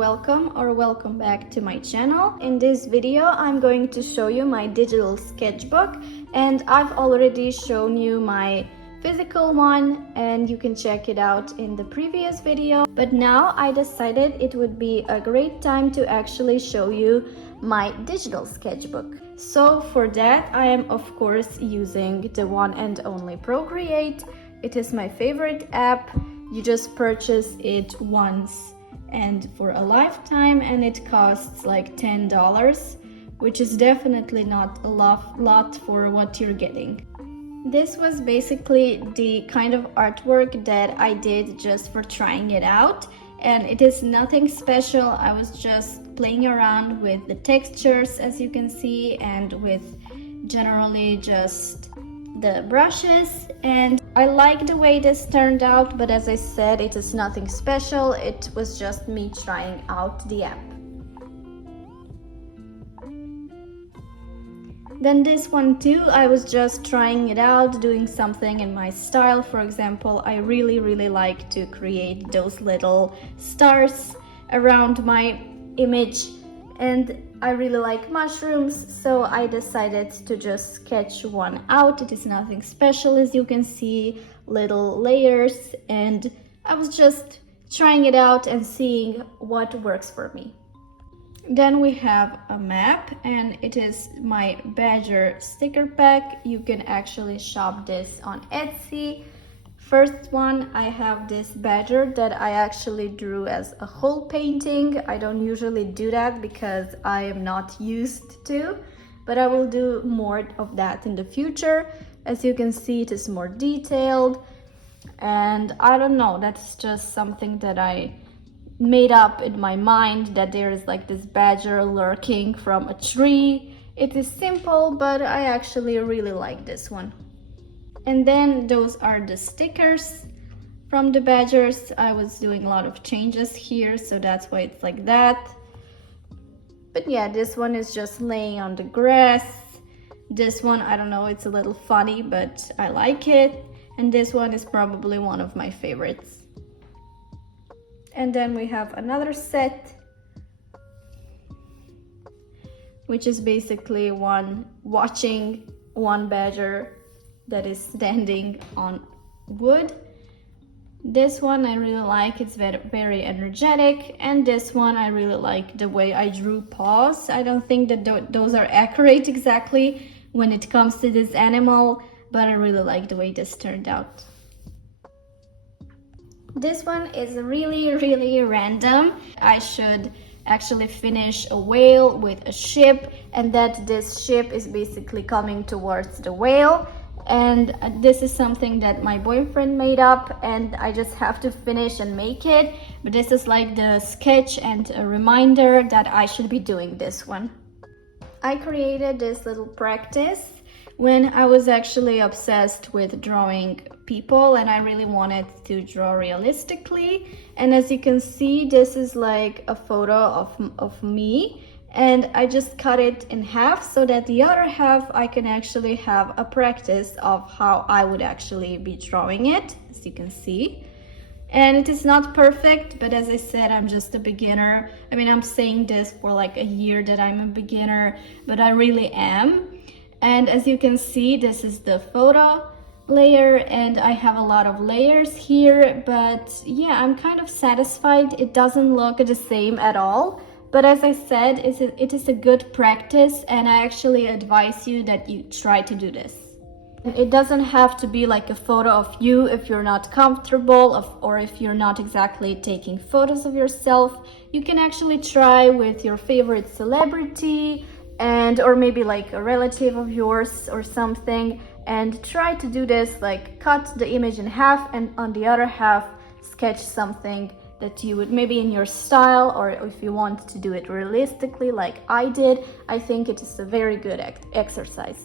welcome or welcome back to my channel. In this video I'm going to show you my digital sketchbook, and I've already shown you my physical one and you can check it out in the previous video, but now I decided it would be a great time to actually show you my digital sketchbook. So for that I am of course using the one and only Procreate. It is my favorite app. You just purchase it once and for a lifetime, and it costs like $10, which is definitely not a lot for what you're getting. This was basically the kind of artwork that I did just for trying it out, and it is nothing special. I was just playing around with the textures, as you can see, and with generally just the brushes, and I like the way this turned out, but as I said, it is nothing special. It was just me trying out the app. Then this one too, I was just trying it out, doing something in my style. For example, I really like to create those little stars around my image, and I really like mushrooms, so I decided to just sketch one out. It is nothing special, as you can see, little layers, and I was just trying it out and seeing what works for me. Then we have a map, and it is my badger sticker pack. You can actually shop this on Etsy. First one, I have this badger that I actually drew as a whole painting. I don't usually do that because I am not used to, but I will do more of that in the future. As you can see, it is more detailed, and I don't know, that's just something that I made up in my mind, that there is like this badger lurking from a tree. It is simple, but I actually really like this one. And then those are the stickers from the badgers. I was doing a lot of changes here, so that's why it's like that. But yeah, this one is just laying on the grass. This one, I don't know, it's a little funny, but I like it. And this one is probably one of my favorites. And then we have another set, which is basically watching one badger that is standing on wood. This one I really like, it's very energetic, and this one I really like the way I drew paws. I don't think that those are accurate exactly when it comes to this animal, but I really like the way this turned out. This one is really random. I should actually finish a whale with a ship, and that this ship is basically coming towards the whale. And this is something that my boyfriend made up, and I just have to finish and make it. But this is like the sketch and a reminder that I should be doing this one. I created this little practice when I was actually obsessed with drawing people, and I really wanted to draw realistically. And as you can see, this is like a photo of me, and I just cut it in half so that the other half I can actually have a practice of how I would actually be drawing it, as you can see. And it is not perfect, but as I said, I'm just a beginner. I mean, I'm saying this for like a year that I'm a beginner, but I really am. And as you can see, this is the photo layer, and I have a lot of layers here, but yeah, I'm kind of satisfied. It doesn't look the same at all. But as I said, it is a good practice, and I actually advise you that you try to do this. It doesn't have to be like a photo of you if you're not comfortable, or if you're not exactly taking photos of yourself. You can actually try with your favorite celebrity, or maybe like a relative of yours or something, and try to do this, like cut the image in half, and on the other half sketch something that you would maybe in your style, or if you want to do it realistically like I did. I think it is a very good exercise.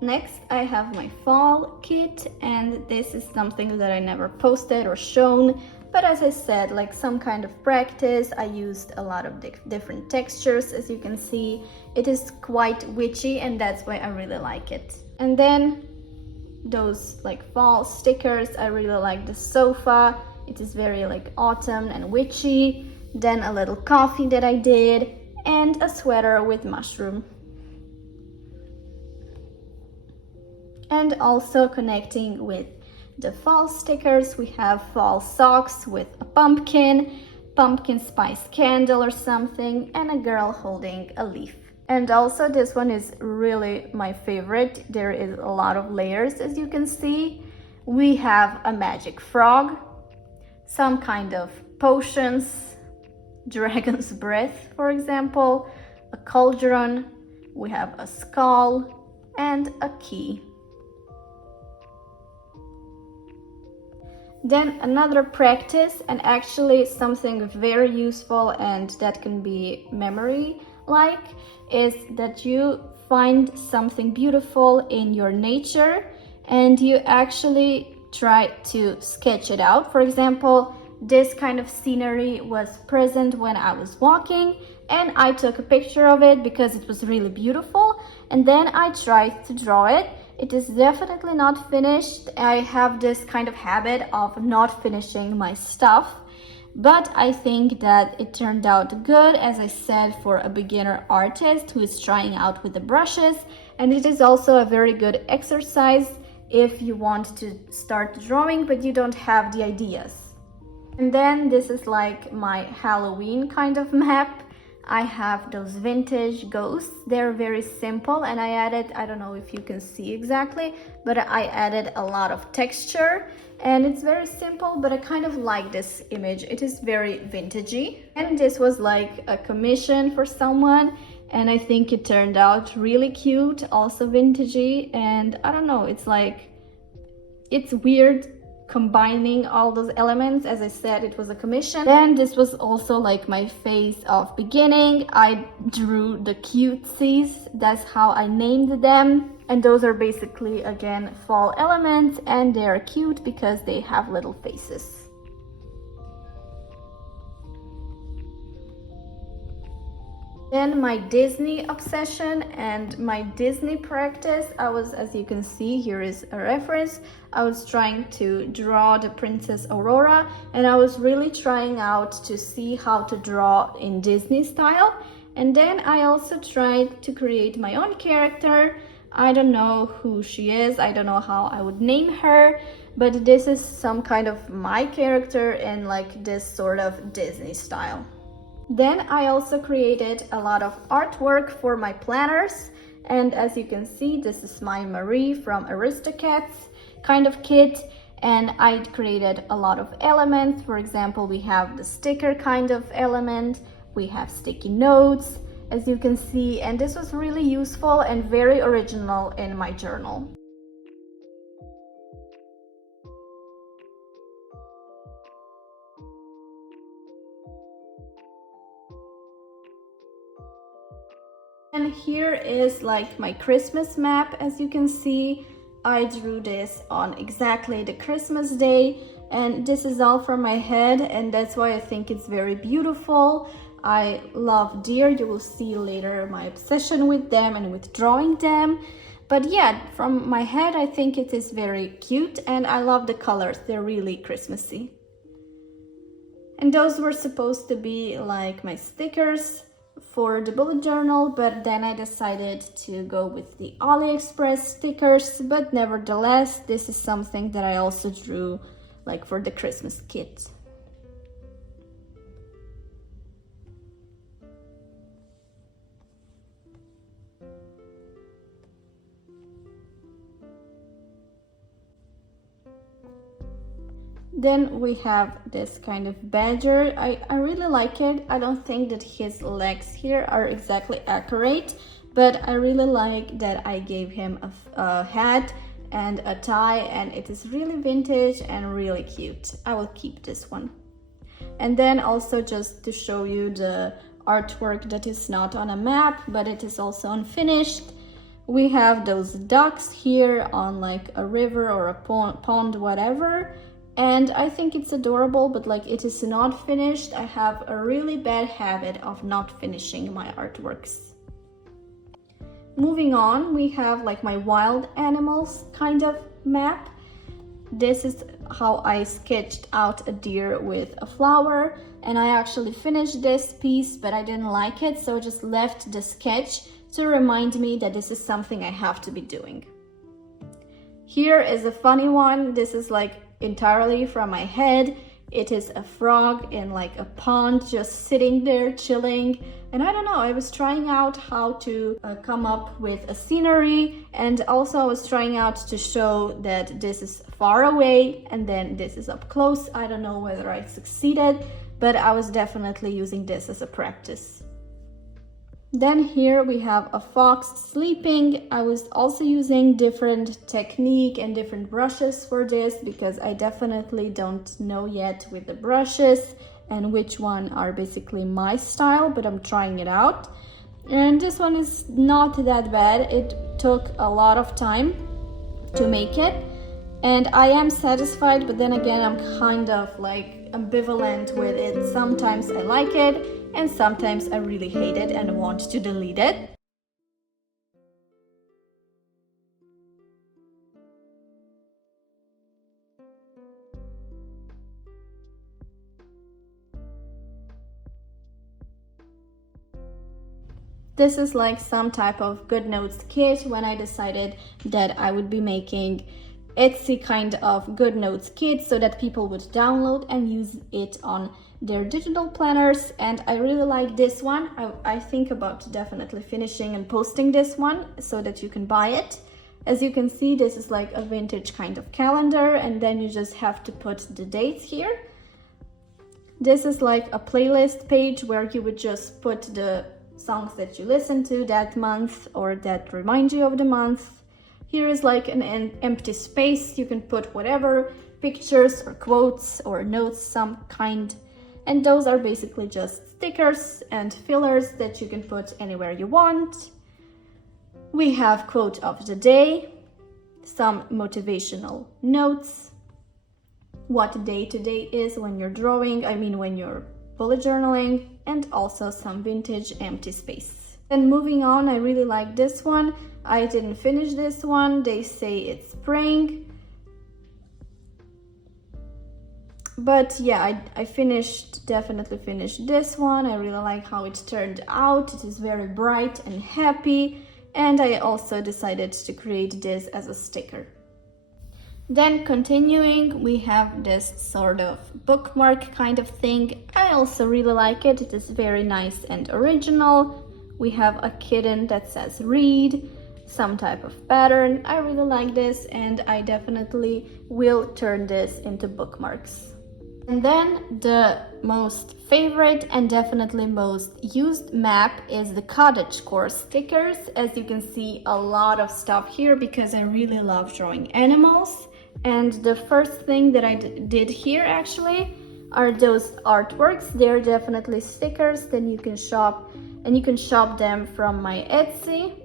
Next, I have my fall kit, and this is something that I never posted or shown, but as I said, like some kind of practice. I used a lot of different textures, as you can see. It is quite witchy, and that's why I really like it. And then those like fall stickers. I really like the sofa. It is very like autumn and witchy. then a little coffee that I did, and a sweater with mushroom. And also connecting with the fall stickers, we have fall socks with a pumpkin spice candle or something, and a girl holding a leaf. And also this one is really my favorite. There is a lot of layers, as you can see. We have a magic frog, some kind of potions, dragon's breath, for example, a cauldron, we have a skull, and a key. Then another practice, and actually something very useful and that can be memory-like, is that you find something beautiful in your nature and you actually try to sketch it out. For example, this kind of scenery was present when I was walking, and I took a picture of it because it was really beautiful, and then I tried to draw it. It is definitely not finished. I have this kind of habit of not finishing my stuff, but I think that it turned out good, as I said, for a beginner artist who is trying out with the brushes, and it is also a very good exercise if you want to start drawing but you don't have the ideas. And then this is like my Halloween kind of map. I have those vintage ghosts. They're very simple, and I added, I don't know if you can see exactly, but I added a lot of texture, and it's very simple, but I kind of like this image. It is very vintagey, and this was like a commission for someone, and I think it turned out really cute, also vintagey, and I don't know, it's like, it's weird combining all those elements. As I said, it was a commission. Then this was also like my phase of beginning. I drew the cutesies, that's how I named them, and those are basically again fall elements, and they are cute because they have little faces. Then my Disney obsession and my Disney practice, I was, as you can see, here is a reference. I was trying to draw the Princess Aurora, and I was really trying out to see how to draw in Disney style. And then I also tried to create my own character. I don't know who she is, I don't know how I would name her, but this is some kind of my character in like this sort of Disney style. Then I also created a lot of artwork for my planners, and as you can see, this is my Marie from Aristocats kind of kit, and I created a lot of elements. For example, we have the sticker kind of element, we have sticky notes, as you can see, and this was really useful and very original in my journal. And here is like my Christmas map. As you can see, I drew this on exactly the Christmas day, and this is all from my head, and that's why I think it's very beautiful. I love deer. You will see later my obsession with them and with drawing them. But yeah, from my head, I think it is very cute, and I love the colors. They're really Christmassy. And those were supposed to be like my stickers for the bullet journal, but then I decided to go with the AliExpress stickers. But nevertheless, this is something that I also drew like for the Christmas kit. Then we have this kind of badger. I really like it. I don't think that his legs here are exactly accurate, but I really like that I gave him a hat and a tie, and it is really vintage and really cute. I will keep this one. And then also, just to show you the artwork that is not on a map, but it is also unfinished, we have those ducks here on like a river or a pond, whatever. And I think it's adorable, but like it is not finished. I have a really bad habit of not finishing my artworks. Moving on, we have like my wild animals kind of map. This is how I sketched out a deer with a flower, and I actually finished this piece, but I didn't like it, so I just left the sketch to remind me that this is something I have to be doing. Here is a funny one. This is like entirely from my head. It is a frog in like a pond just sitting there chilling. And I don't know, I was trying out how to come up with a scenery, and also I was trying out to show that this is far away and then this is up close. I don't know whether I succeeded, but I was definitely using this as a practice. Then here we have a fox sleeping. I was also using different technique and different brushes for this because I definitely don't know yet with the brushes and which one are basically my style, but I'm trying it out. And this one is not that bad. It took a lot of time to make it, and I am satisfied, but then again, I'm kind of like ambivalent with it. Sometimes I like it, and sometimes I really hate it and want to delete it. This is like some type of good notes kit when I decided that I would be making Etsy kind of good notes kit so that people would download and use it on their digital planners. And I really like this one. I think about definitely finishing and posting this one so that you can buy it. As you can see, this is like a vintage kind of calendar, and then you just have to put the dates here. This is like a playlist page where you would just put the songs that you listen to that month or that remind you of the month. Here is like an empty space. You can put whatever, pictures or quotes or notes, some kind. And those are basically just stickers and fillers that you can put anywhere you want. We have quote of the day, some motivational notes, what day today is when you're drawing, when you're bullet journaling, and also some vintage empty space. And moving on, I really like this one. I didn't finish this one. They say it's spring. But yeah, I definitely finished this one. I really like how it turned out. It is very bright and happy. And I also decided to create this as a sticker. Then continuing, we have this sort of bookmark kind of thing. I also really like it. It is very nice and original. We have a kitten that says read, some type of pattern. I really like this, and I definitely will turn this into bookmarks. And then the most favorite and definitely most used map is the cottagecore stickers. As you can see, a lot of stuff here because I really love drawing animals. And the first thing that I did here actually are those artworks. They're definitely stickers. Then you can shop, and you can shop them from my Etsy.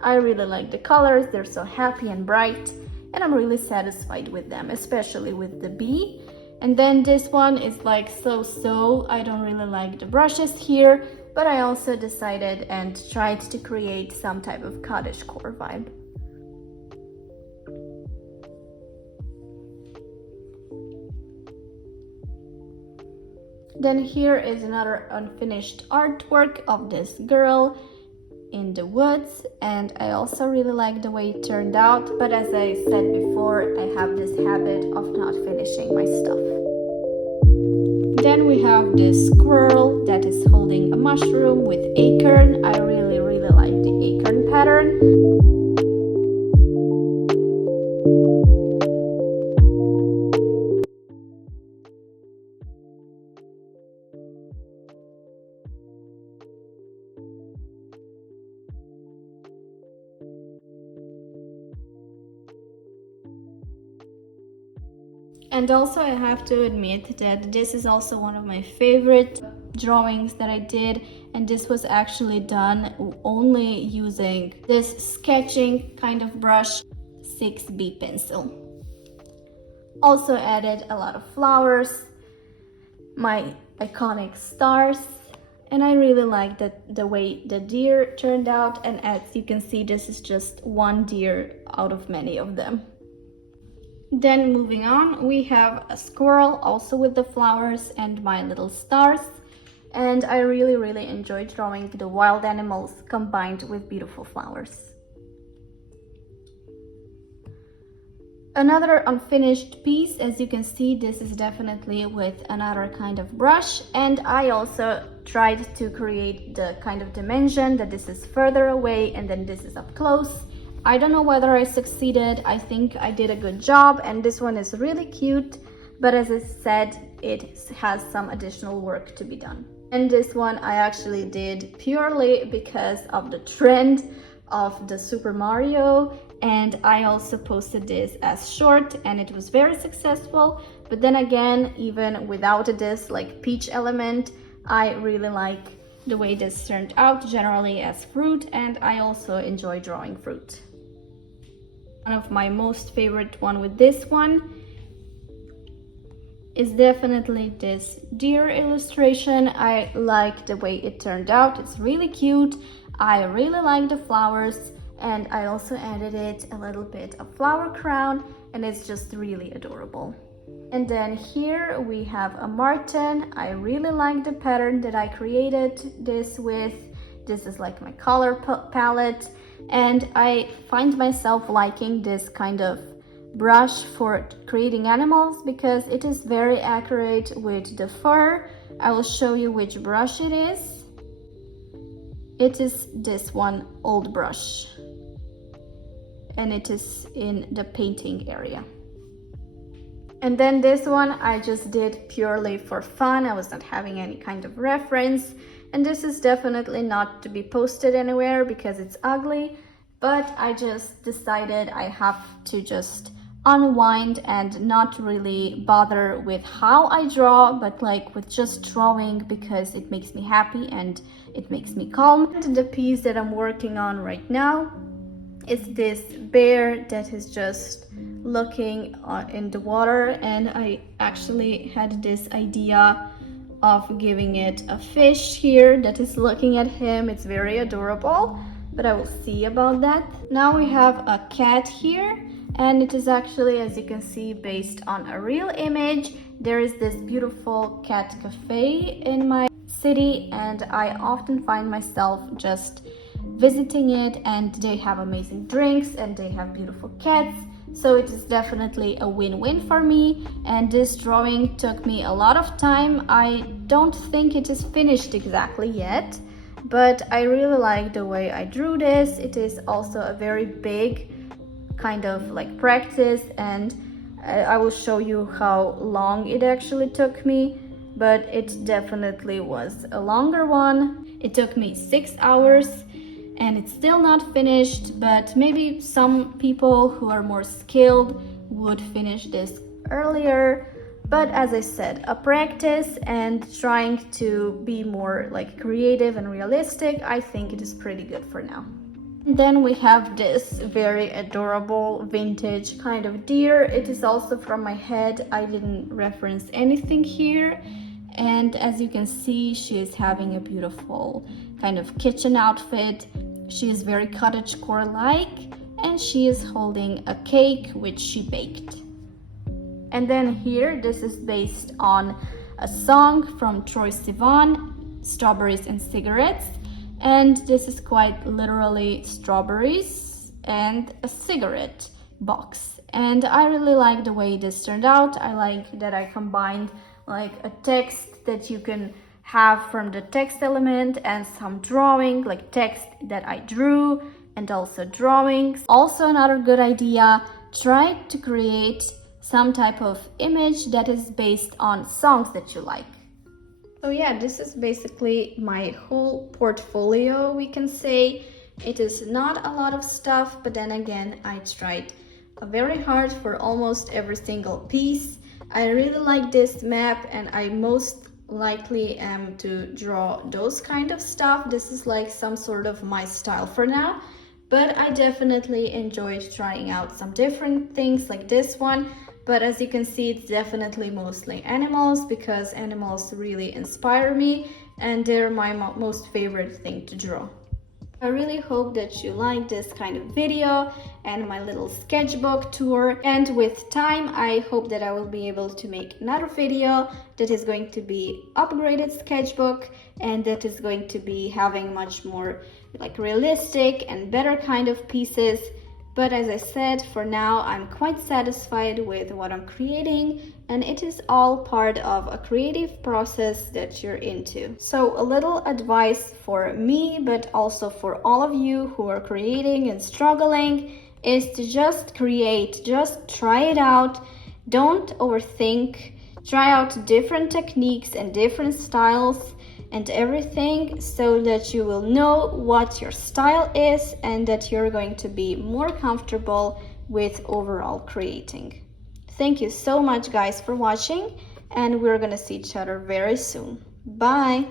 I really like the colors. They're so happy and bright, and I'm really satisfied with them, especially with the bee. And then this one is like so. I don't really like the brushes here, but I also decided and tried to create some type of cottagecore vibe. Then here is another unfinished artwork of this girl in the woods, and I also really like the way it turned out, but as I said before, I have this habit of not finishing my stuff. Then we have this squirrel that is holding a mushroom with acorn. I really like the acorn pattern. And also I have to admit that this is also one of my favorite drawings that I did, and this was actually done only using this sketching kind of brush, 6B pencil. Also added a lot of flowers, my iconic stars, and I really like the way the deer turned out, and as you can see, this is just one deer out of many of them. Then moving on, we have a squirrel also with the flowers and my little stars. And I really enjoy drawing the wild animals combined with beautiful flowers. Another unfinished piece, as you can see, this is definitely with another kind of brush, and I also tried to create the kind of dimension that this is further away and then this is up close. I don't know whether I succeeded. I think I did a good job, and this one is really cute, but as I said, it has some additional work to be done. And this one I actually did purely because of the trend of the Super Mario, and I also posted this as short and it was very successful. But then again, even without this like peach element, I really like the way this turned out generally as fruit, and I also enjoy drawing fruit. One of my most favorite one with this one is definitely this deer illustration. I like the way it turned out. It's really cute. I really like the flowers, and I also added it a little bit of flower crown, and it's just really adorable. And then here we have a marten. I really like the pattern that I created this with. This is like my color palette, and I find myself liking this kind of brush for creating animals because it is very accurate with the fur. I will show you which brush it is. It is this one, old brush, and it is in the painting area. And then this one I just did purely for fun. I was not having any kind of reference, and this is definitely not to be posted anywhere because it's ugly, but I just decided I have to just unwind and not really bother with how I draw, but like with just drawing because it makes me happy and it makes me calm. And the piece that I'm working on right now is this bear that is just looking in the water, and I actually had this idea of giving it a fish here that is looking at him. It's very adorable, but I will see about that. Now we have a cat here, and it is actually, as you can see, based on a real image. There is this beautiful cat cafe in my city, and I often find myself just visiting it, and they have amazing drinks and they have beautiful cats. So it is definitely a win-win for me, and this drawing took me a lot of time. I don't think it is finished exactly yet, but I really like the way I drew this. It is also a very big kind of like practice, and I will show you how long it actually took me, but it definitely was a longer one. It took me 6 hours, and it's still not finished, but maybe some people who are more skilled would finish this earlier. But as I said, a practice and trying to be more like creative and realistic, I think it is pretty good for now. And then we have this very adorable vintage kind of deer. It is also from my head. I didn't reference anything here. And as you can see, she is having a beautiful kind of kitchen outfit. She is very cottagecore-like, and she is holding a cake which she baked. And then here, this is based on a song from Troye Sivan, Strawberries and Cigarettes. And this is quite literally strawberries and a cigarette box. And I really like the way this turned out. I like that I combined like a text that you can have from the text element and some drawing, like text that I drew and also drawings. Also another good idea, try to create some type of image that is based on songs that you like. So yeah, this is basically my whole portfolio, we can say. It is not a lot of stuff, but then again, I tried very hard for almost every single piece. I really like this map, and I most likely am to draw those kind of stuff. This is like some sort of my style for now, but I definitely enjoyed trying out some different things like this one. But as you can see, it's definitely mostly animals because animals really inspire me, and they're my most favorite thing to draw. I really hope that you like this kind of video and my little sketchbook tour, and with time I hope that I will be able to make another video that is going to be upgraded sketchbook and that is going to be having much more like realistic and better kind of pieces. But as I said, for now I'm quite satisfied with what I'm creating, and it is all part of a creative process that you're into. So a little advice for me, but also for all of you who are creating and struggling, is to just create, just try it out, don't overthink, try out different techniques and different styles and everything, so that you will know what your style is and that you're going to be more comfortable with overall creating. Thank you so much guys for watching, and we're gonna see each other very soon. Bye!